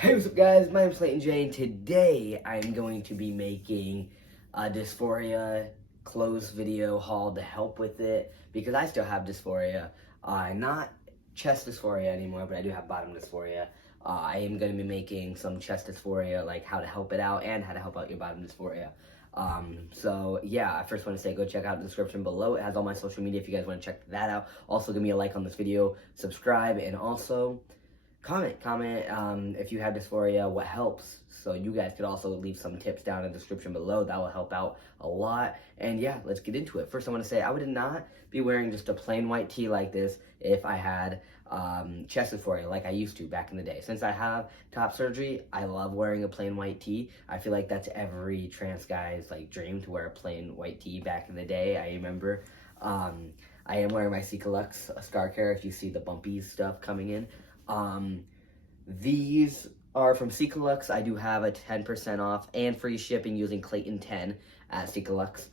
Hey, what's up guys, my name's Clayton J, and today I'm going to be making a Dysphoria clothes video haul to help with it, because I still have Dysphoria. Not chest Dysphoria anymore, but I do have bottom Dysphoria. I am going to be making some chest Dysphoria, like how to help it out and how to help out your bottom Dysphoria. So yeah, I first want to say go check out the description below. It has all my social media if you guys want to check that out. Also give me a like on this video, subscribe, and also comment if you have dysphoria, what helps. So you guys could also leave some tips down in the description below. That will help out a lot. And yeah, let's get into it. First, I want to say I would not be wearing just a plain white tee like this if I had chest dysphoria like I used to back in the day. Since I have top surgery, I love wearing a plain white tee. I feel like that's every trans guy's like dream, to wear a plain white tee back in the day. I remember I am wearing my CicaLux scar care if you see the bumpy stuff coming in. These are from CicaLux. I do have a 10% off and free shipping using Clayton10 at CicaLux.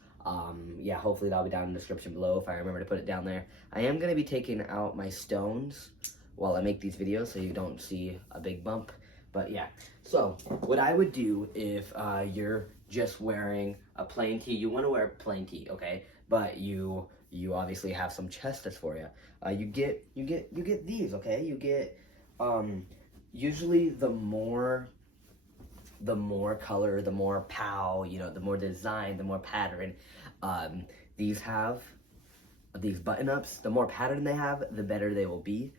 Yeah, hopefully that'll be down in the description below if I remember to put it down there. I am going to be taking out my stones while I make these videos so you don't see a big bump. But yeah, so what I would do if you're just wearing a plain tee, you want to wear a plain tee, okay? But you obviously have some chest dysphoria. You get these, okay? You get usually the more color, the more pow, you know, the more design, the more pattern. These have these button-ups. The more pattern they have, the better they will be.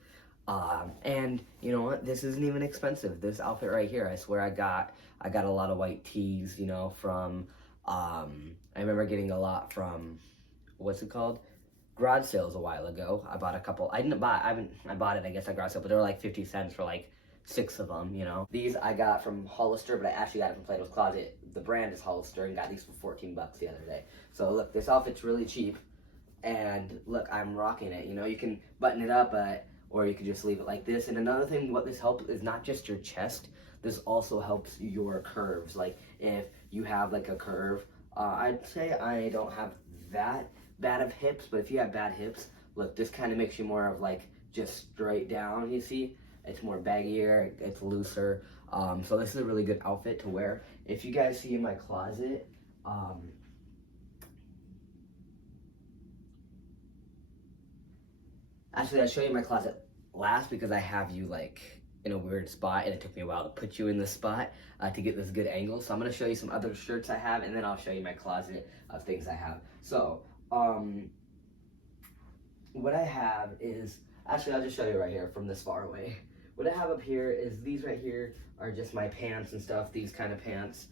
And you know what? This isn't even expensive. This outfit right here, I swear I got a lot of white tees, you know, from I remember getting a lot from, what's it called? Garage sales a while ago. I bought a couple. I bought it, I guess, at garage sale, but they were like 50 cents for like 6 of them, you know. These I got from Hollister, but I actually got it from Plato's Closet. The brand is Hollister, and got these for 14 bucks the other day. So look, this outfit's really cheap, and look, I'm rocking it. You know, you can button it up, or you can just leave it like this. And another thing, what this helps is not just your chest. This also helps your curves. Like if you have like a curve, I'd say I don't have that bad of hips, but if you have bad hips, look, this kind of makes you more of like just straight down. You see, it's more baggier, it's looser. So this is a really good outfit to wear. If you guys see in my closet, actually I'll show you my closet last, because I have you like in a weird spot, and it took me a while to put you in this spot to get this good angle. So I'm gonna show you some other shirts I have, and then I'll show you my closet of things I have. So what I have is, actually I'll just show you right here from this far away. What I have up here is, these right here are just my pants and stuff, these kind of pants.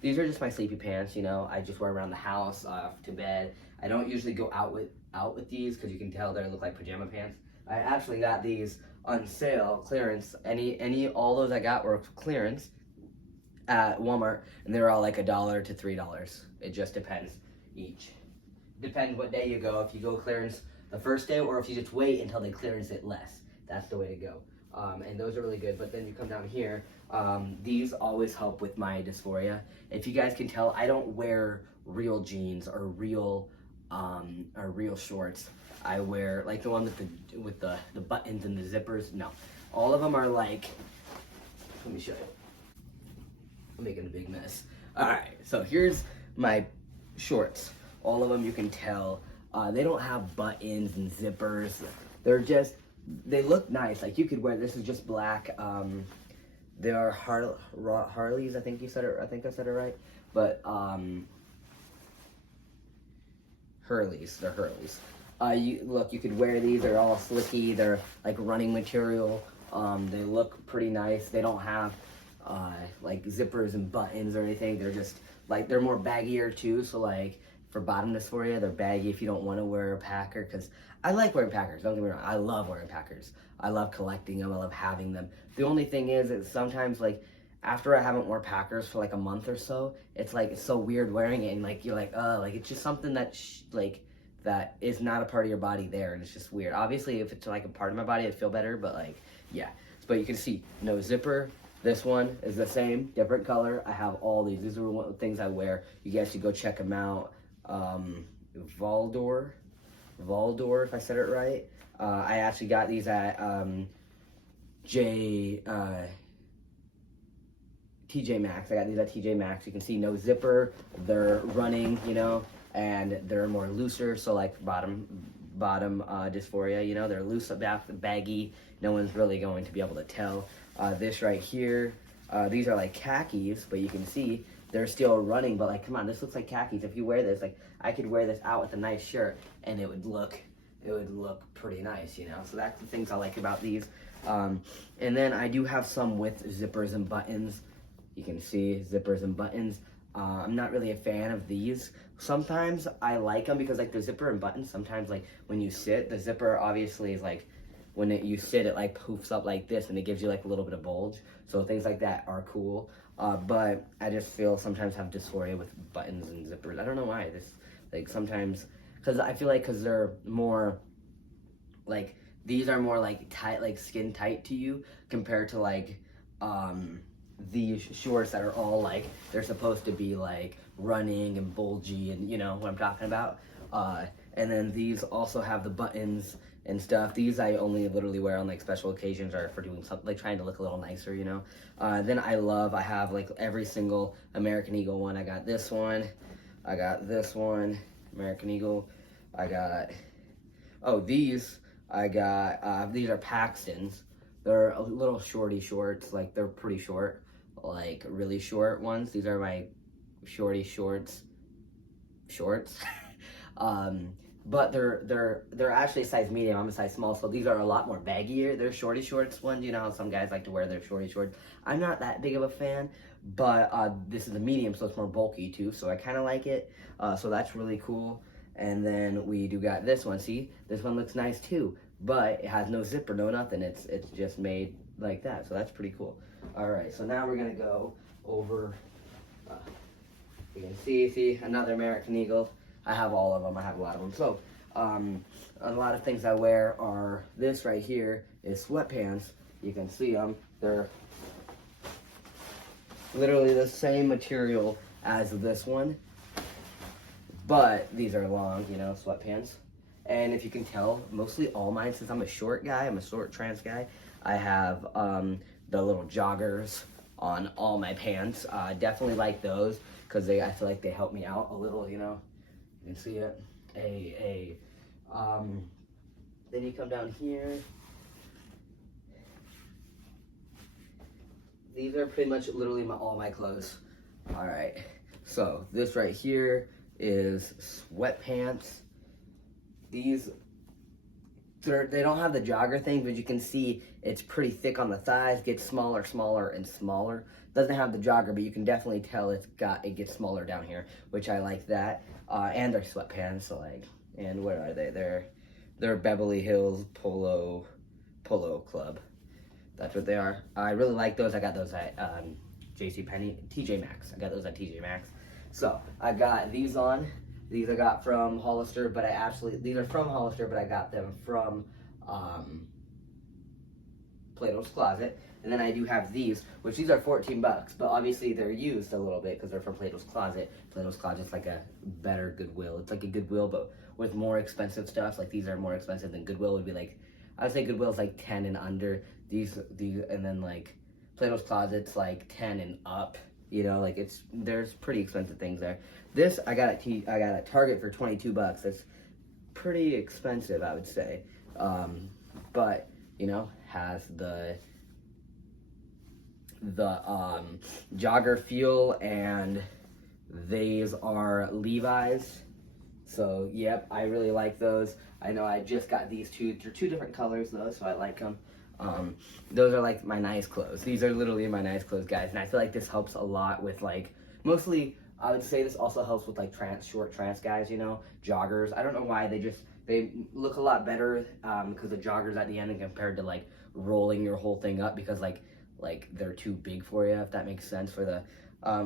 These are just my sleepy pants, you know, I just wear around the house, to bed. I don't usually go out with these, because you can tell they look like pajama pants. I actually got these on sale, clearance. All those I got were clearance at Walmart, and they were all like $1 to $3. It just depends each. Depends what day you go. If you go clearance the first day, or if you just wait until they clearance it less. That's the way to go. And those are really good. But then you come down here. These always help with my dysphoria. If you guys can tell, I don't wear real jeans or real shorts. I wear like the one with the buttons and the zippers. No, all of them are like. Let me show you. I'm making a big mess. All right, so here's my shorts. All of them, you can tell, they don't have buttons and zippers. They look nice. Like you could wear, this is just black. They are Harleys, I think I said it right. But Hurleys, they're Hurleys. You could wear these. They're all slicky. They're like running material. They look pretty nice. They don't have like zippers and buttons or anything. They're just like, they're more baggier too. So like, for bottom dysphoria, they're baggy if you don't want to wear a packer, because I like wearing packers, don't get me wrong, I love wearing packers. I love collecting them, I love having them. The only thing is sometimes, like, after I haven't worn packers for like a month or so, it's like, it's so weird wearing it, and like, you're like, like, it's just something that, that is not a part of your body there, and it's just weird. Obviously, if it's like a part of my body, I'd feel better, but like, yeah. But you can see, no zipper. This one is the same, different color. I have all these. These are the things I wear. You guys should go check them out. Valdor, if I said it right. I actually got these at TJ Maxx. I got these at TJ Maxx. You can see no zipper. They're running, you know, and they're more looser. So like bottom dysphoria, you know, they're loose about baggy. No one's really going to be able to tell. This right here, these are like khakis, but you can see they're still running. But like, come on, this looks like khakis. If you wear this, like, I could wear this out with a nice shirt, and it would look pretty nice, you know. So that's the things I like about these. And then I do have some with zippers and buttons. You can see zippers and buttons. I'm not really a fan of these. Sometimes I like them because like the zipper and buttons, sometimes like when you sit, the zipper obviously is like, when you sit, it like poofs up like this and it gives you like a little bit of bulge. So things like that are cool. But I just feel sometimes have dysphoria with buttons and zippers. I don't know why. This, like, sometimes, because I feel like because they're more like, these are more like tight, like skin tight to you compared to like these shorts that are all like, they're supposed to be like running and bulgy, and you know what I'm talking about. And then these also have the buttons and stuff. These I only literally wear on like special occasions or for doing something, like trying to look a little nicer, you know. Then I have like every single American Eagle one. I got this one, I got this one, American Eagle. I got, oh, these I got, these are Paxton's. They're a little shorty shorts, like they're pretty short, like really short ones. These are my shorty shorts. But they're actually size medium. I'm a size small, so these are a lot more baggier. They're shorty shorts ones. You know how some guys like to wear their shorty shorts. I'm not that big of a fan, but this is a medium, so it's more bulky too. So I kind of like it. So that's really cool. And then we do got this one. See, this one looks nice too, but it has no zipper, no nothing. It's just made like that. So that's pretty cool. All right, so now we're gonna go over. You can see another American Eagle. I have all of them. I have a lot of them. So, a lot of things I wear are, this right here is sweatpants. You can see them. They're literally the same material as this one, but these are long, you know, sweatpants. And if you can tell, mostly all mine, since I'm a short guy, I'm a short trans guy, I have the little joggers on all my pants. Definitely like those because I feel like they help me out a little, you know. You can see it. Then you come down here. These are pretty much literally all my clothes. All right. So this right here is sweatpants. These, they don't have the jogger thing, but you can see it's pretty thick on the thighs. Gets smaller, smaller, and smaller. Doesn't have the jogger, but you can definitely tell it gets smaller down here, which I like that. And they're sweatpants, so like, and where are they? They're Beverly Hills Polo Club. That's what they are. I really like those. I got those at JCPenney, TJ Maxx. I got those at TJ Maxx. So I got these on. These I got from Hollister, but these are from Hollister, but I got them from Plato's Closet. And then I do have these, which these are 14 bucks, but obviously they're used a little bit because they're from Plato's Closet. Plato's Closet's like a better Goodwill. It's like a Goodwill, but with more expensive stuff. Like these are more expensive than Goodwill would be like. I would say Goodwill's like 10 and under. These, and then like Plato's Closet's like 10 and up. You know, like there's pretty expensive things there. This I got at Target for 22 bucks. That's pretty expensive, I would say. But you know, has the jogger feel, and these are Levi's. So yep, I really like those. I know I just got these two. They're two different colors though, so I like them. Those are like my nice clothes. These are literally my nice clothes, guys. And I feel like this helps a lot with like, mostly I would say this also helps with like short trans guys, you know, joggers. I don't know why they look a lot better because the joggers at the end compared to like rolling your whole thing up because like they're too big for you, if that makes sense for the,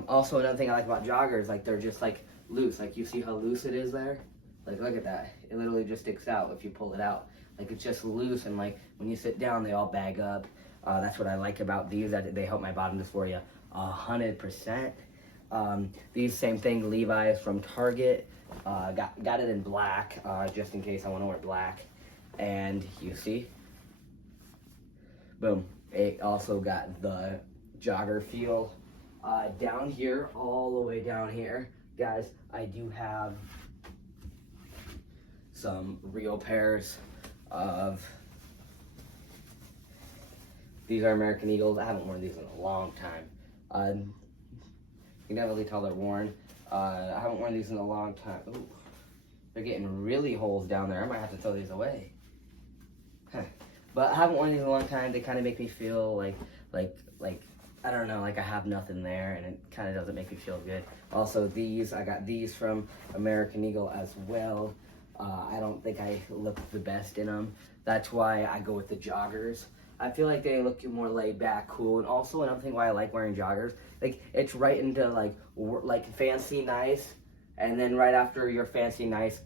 also another thing I like about joggers, like they're just like loose. Like you see how loose it is there? Like look at that. It literally just sticks out if you pull it out. Like it's just loose, and like when you sit down, they all bag up. That's what I like about these, that they help my bottom dysphoria 100%. These same thing, Levi's from Target. Got it in black, just in case I want to wear black. And you see, boom. It also got the jogger feel. Down here, all the way down here, guys, I do have some real pairs of, these are American Eagles. I haven't worn these in a long time. You can definitely tell they're worn. I haven't worn these in a long time. Ooh, they're getting really holes down there. I might have to throw these away. Huh. But I haven't worn these in a long time. They kind of make me feel like I don't know, like I have nothing there, and it kind of doesn't make me feel good. Also, these, I got these from American Eagle as well. I don't think I look the best in them. That's why I go with the joggers. I feel like they look more laid back, cool, and also another thing why I like wearing joggers, like it's right into like fancy nice, and then right after your fancy nice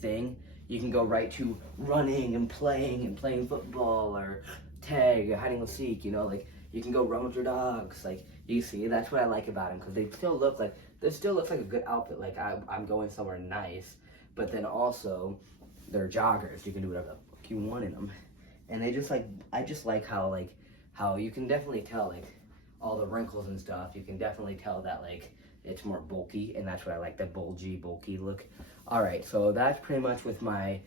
thing, you can go right to running and playing football or tag or hide and go seek. You know, like you can go run with your dogs. Like you see, that's what I like about them, because they still look like, this still looks like a good outfit. Like I'm going somewhere nice, but then also they're joggers. You can do whatever the fuck you want in them. And they just like, I just like how you can definitely tell like all the wrinkles and stuff. You can definitely tell that like it's more bulky, and that's what I like, the bulky look. All right, so that's pretty much with my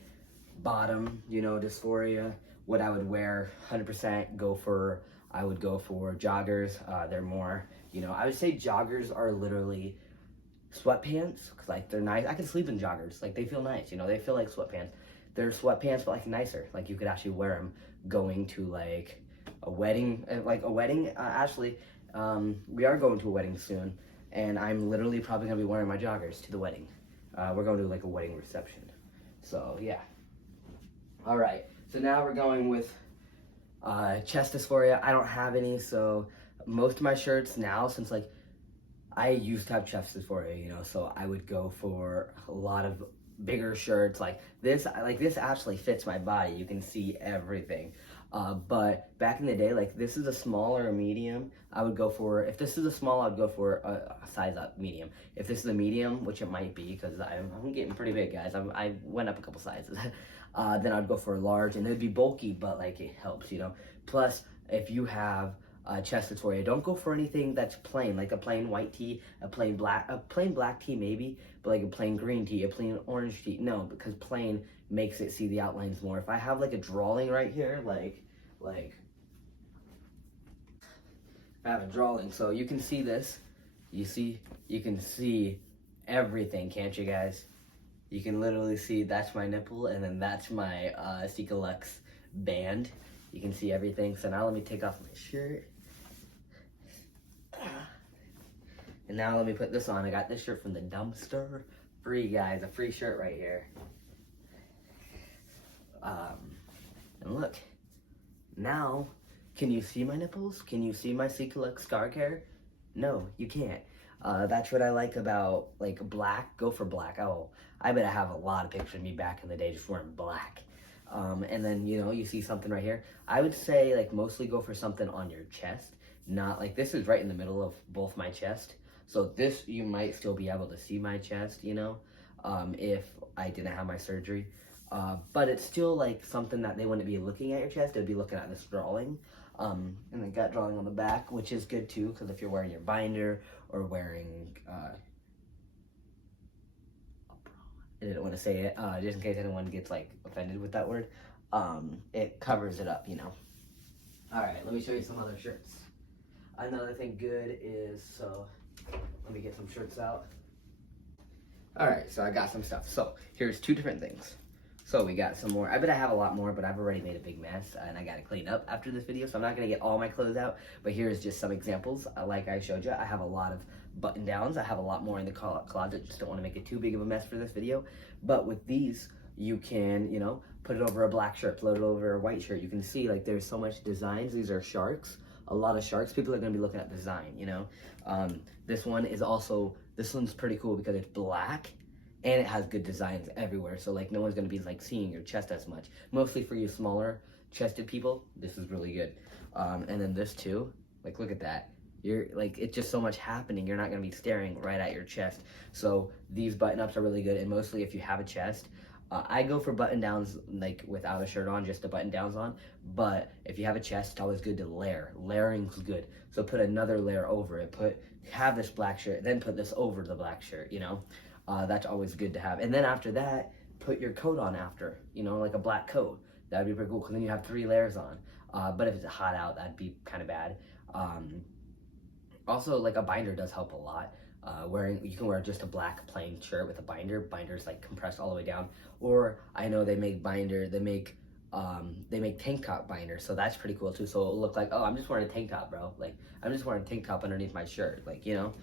bottom, you know, dysphoria. What I would wear 100% I would go for joggers. They're more, you know, I would say joggers are literally sweatpants, because like they're nice. I can sleep in joggers, like they feel nice, you know, they feel like sweatpants. They're sweatpants, but like nicer. Like you could actually wear them going to like a wedding. Actually, we are going to a wedding soon, and I'm literally probably gonna be wearing my joggers to the wedding. We're going to like a wedding reception. So yeah. All right. So now we're going with chest dysphoria. I don't have any, so most of my shirts now, since like I used to have chest dysphoria, you know, so I would go for a lot of bigger shirts like this. This actually fits my body. You can see everything. But back in the day, like this is a small or a medium, I would go for, if this is a small, I'd go for a size up medium. If this is a medium, which it might be, because I'm getting pretty big, guys. I went up a couple sizes. Then I'd go for a large, and it'd be bulky, but like it helps, you know. Plus, if you have chest dysphoria, don't go for anything that's plain, like a plain white tee, a plain black tee maybe, but like a plain green tee, a plain orange tee. No, because plain makes it see the outlines more. If I have like a drawing right here, like I have a drawing, so you can see this. You can see everything, can't you guys? You can literally see that's my nipple, and then that's my CicaLux band. You can see everything. So now let me take off my shirt. And now let me put this on. I got this shirt from the dumpster. Free, guys, a free shirt right here. And look, now, can you see my nipples? Can you see my CicaLux scar care? No, you can't. That's what I like about, like, black. Go for black. Oh, I bet I have a lot of pictures of me back in the day just wearing black. And then, you know, you see something right here. I would say, like, mostly go for something on your chest. Not, like, this is right in the middle of both my chest. So this, you might still be able to see my chest, you know, if I didn't have my surgery. But it's still, like, something that they wouldn't be looking at your chest. They'd be looking at this drawing. And then got drawing on the back, which is good, too, because if you're wearing your binder or wearing, I didn't want to say it, just in case anyone gets, like, offended with that word, it covers it up, you know. All right, let me show you some other shirts. Another thing good is, so let me get some shirts out. All right, so I got some stuff. So here's two different things. So we got some more. I bet I have a lot more, but I've already made a big mess, and I got to clean up after this video, so I'm not going to get all my clothes out, but here's just some examples. Like I showed you, I have a lot of button-downs. I have a lot more in the closet. Just don't want to make it too big of a mess for this video. But with these, you can, you know, put it over a black shirt, put it over a white shirt. You can see, like, there's so much designs. These are sharks. A lot of sharks. People are going to be looking at design, you know. This one is also, this one's pretty cool because it's black. And it has good designs everywhere, so like no one's gonna be like seeing your chest as much. Mostly for you smaller chested people, this is really good. And then this too, like look at that. You're like, it's just so much happening. You're not gonna be staring right at your chest. So these button ups are really good, and mostly if you have a chest, I go for button downs like without a shirt on, just the button downs on. But if you have a chest, it's always good to layer. Layering's good. So put another layer over it. Have this black shirt, then put this over the black shirt. You know, that's always good to have. And then after that, put your coat on after. You know, like a black coat. That'd be pretty cool because then you have 3 layers on. But if it's hot out, that'd be kind of bad. Also, like a binder does help a lot. You can wear just a black plain shirt with a binder. Binder's like compressed all the way down. Or I know they make tank top binders, so that's pretty cool too. So it'll look like, oh, I'm just wearing a tank top, bro. Like I'm just wearing a tank top underneath my shirt, like, you know.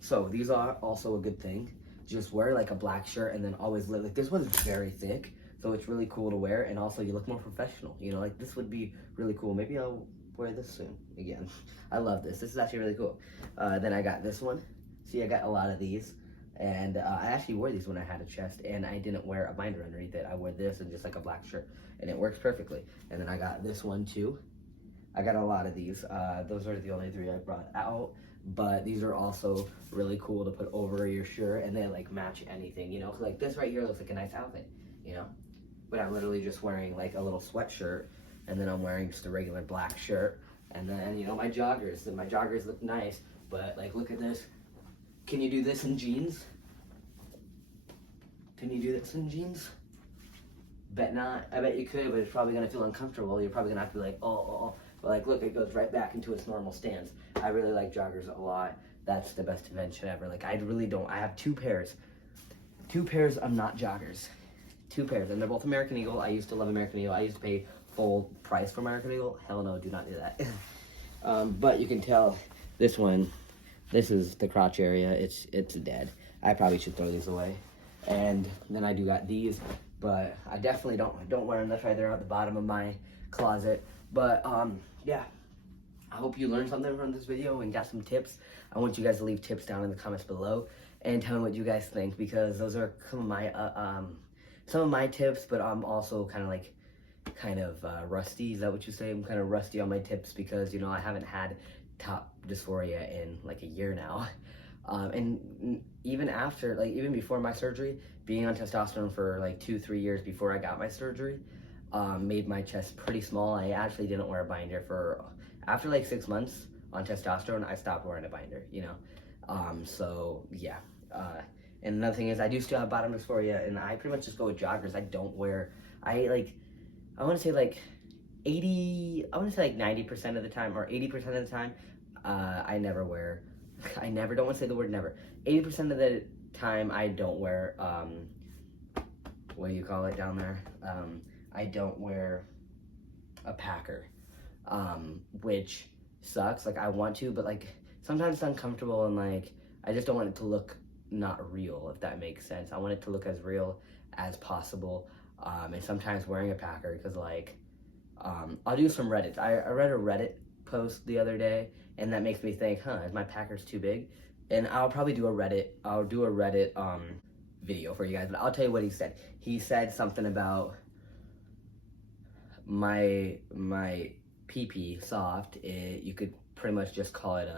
So these are also a good thing. Just wear like a black shirt and then always live like this one's very thick, so it's really cool to wear, and also you look more professional. You know, like this would be really cool. Maybe I'll wear this soon again. I love this. This is actually really cool. Then I got this one. See, I got a lot of these, and I actually wore these when I had a chest, and I didn't wear a binder underneath it. I wore this and just like a black shirt, and it works perfectly. And then I got this one too. I got a lot of these. Those are the only 3 I brought out, but these are also really cool to put over your shirt, and they like match anything, you know. Like this right here looks like a nice outfit, you know. But I'm literally just wearing like a little sweatshirt, and then I'm wearing just a regular black shirt, and then, you know, my joggers. And my joggers look nice, but like look at this. Can you do this in jeans? Can you do this in jeans? Bet not. I bet you could, but it's probably gonna feel uncomfortable. You're probably gonna have to be like, oh. But like, look, it goes right back into its normal stance. I really like joggers a lot. That's the best invention ever. Like, I really don't. I have 2 pairs. 2 pairs of not joggers. 2 pairs, and they're both American Eagle. I used to love American Eagle. I used to pay full price for American Eagle. Hell no, do not do that. But you can tell this one, this is the crotch area. It's dead. I probably should throw these away. And then I do got these, but I definitely don't wear them. That's right there at the bottom of my closet. But yeah, I hope you learned something from this video and got some tips. I want you guys to leave tips down in the comments below and tell me what you guys think, because those are some of my tips. But I'm also kind of rusty. Is that what you say? I'm kind of rusty on my tips because, you know, I haven't had top dysphoria in like a year now. And even after, like even before my surgery, being on testosterone for like 2-3 years before I got my surgery, made my chest pretty small. I actually didn't wear a binder after like 6 months on testosterone. I stopped wearing a binder, you know. So yeah. And another thing is I do still have bottom dysphoria, and I pretty much just go with joggers. I want to say like 90% of the time, or 80% of the time, don't want to say the word never. 80% of the time I don't wear, what do you call it down there? I don't wear a packer, which sucks. Like I want to, but like sometimes it's uncomfortable, and like I just don't want it to look not real, if that makes sense. I want it to look as real as possible. And sometimes wearing a packer, because like I'll do some Reddits. I read a Reddit post the other day, and that makes me think, is my packers too big? And I'll probably do a Reddit video for you guys, but I'll tell you what he said. He said something about my pee-pee soft. You could pretty much just call it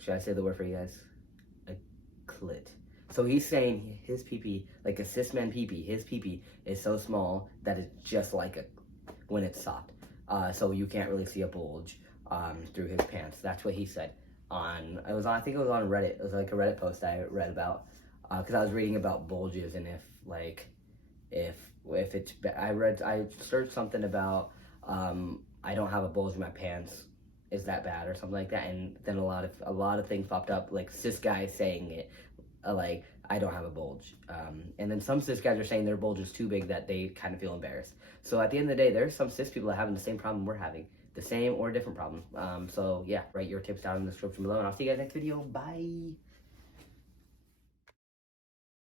should I say the word for you guys? A clit. So he's saying his pee-pee, like a cis man pee-pee, his pee-pee is so small that it's just like when it's soft. So you can't really see a bulge through his pants. That's what he said. I think it was on Reddit. It was like a Reddit post I read about, because I was reading about bulges, and I searched something about I don't have a bulge in my pants. Is that bad or something like that? And then a lot of things popped up, like cis guys saying it. Like, I don't have a bulge. And then some cis guys are saying their bulge is too big that they kind of feel embarrassed. So at the end of the day, there's some cis people that are having the same problem we're having. The same or different problem. So yeah, write your tips down in the description below, and I'll see you guys next video. Bye.